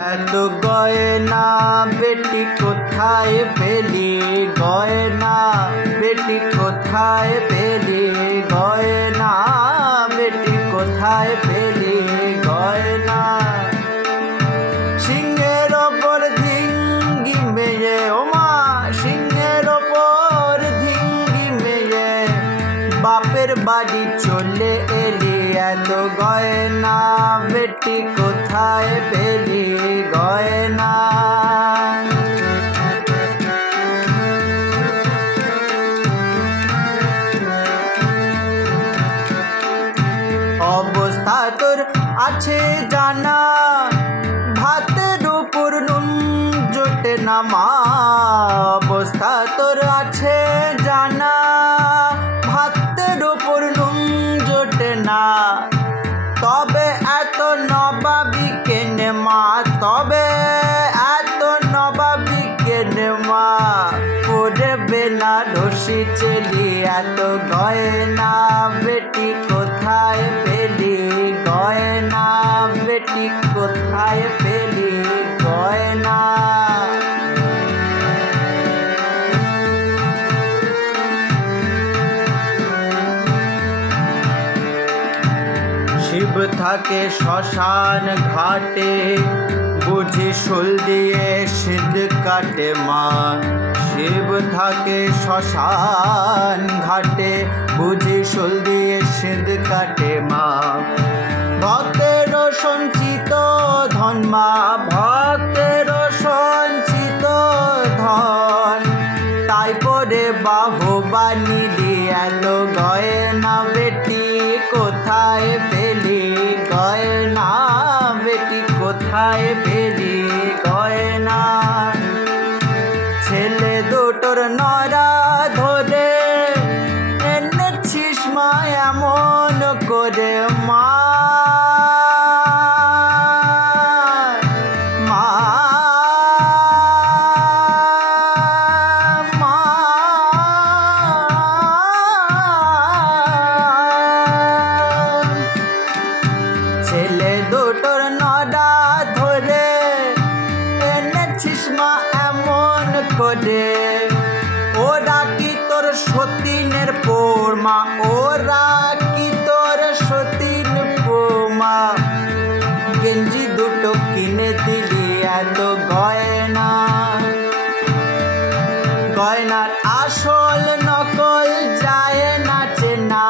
এত গয়না বেটি কোথায় পেলি, গয়না বেটি কোথায় পেলি, গয়না বেটি কোথায় পেলি, গয়না। সিংহের ওপর ধিঙ্গি মেয়ে, ওমা সিংহের ওপর ধিঙ্গি মেয়ে, বাপের বাড়ি চলে এলি। এত গয়না বেটি কোথায় পেলি, গয়না। অবস্থা তোর আছে জানা, ভাতের উপর নুন জোটে না মা। অবস্থা তোর আছে জানা, ভাতের উপর নুন জোটে না। তবে এত নবাবি কেনে মা, তবে এত নবাবি কেনে মা, পড়বে না ঢসি চেলি। এত গয়না বেটি কোথায় পেলি, গয়না বেটি কোথায় পেলি, গয়না। শিব থাকে শ্মশান ঘাটে, বুঝি শুল দিয়ে সিঁধ কাটে মা। শিব থাকে শ্মশান ঘাটে, বুঝি শুল দিয়ে সিঁধ কাটে মা। ভক্তের সঞ্চিত ধন মা, ভক্তের সঞ্চিত ধন, তাই পরে বাহবা নিলি। এত গয়না বেটি কোথায় পেলি, গয়না বেটি কোথায় পেলি, গয়না। ছেলে দুটোর নরা ধরে এনেছিস মা এমন করে মা, মা মা। ছেলে দুটোর নরা ধরে এনেছিস মা এমন করে। ওরা কি তোর সতীনের পোরমা, ওরা কি তোর সতীন পোমা, গেঞ্জি দুটো কিনে দিলি। এত গয়না, গয়নার আসল নকল যায় না চেনা,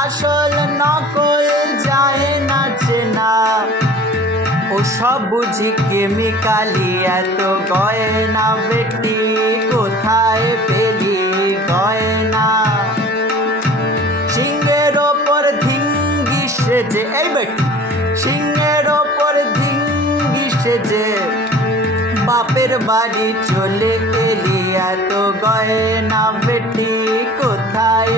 আসল নকল যায় না চেনা, ও সব বুঝি কেমিক্যালি। এত গয়না বেটি কোথায় পেলি, গয়না। সিংহের ওপর ধিঙ্গি সেজে, এই বেটি সিংহের ওপর ধিঙ্গি সেজে, বাপের বাড়ি চলে এলি। এত গয়না বেটি কোথায়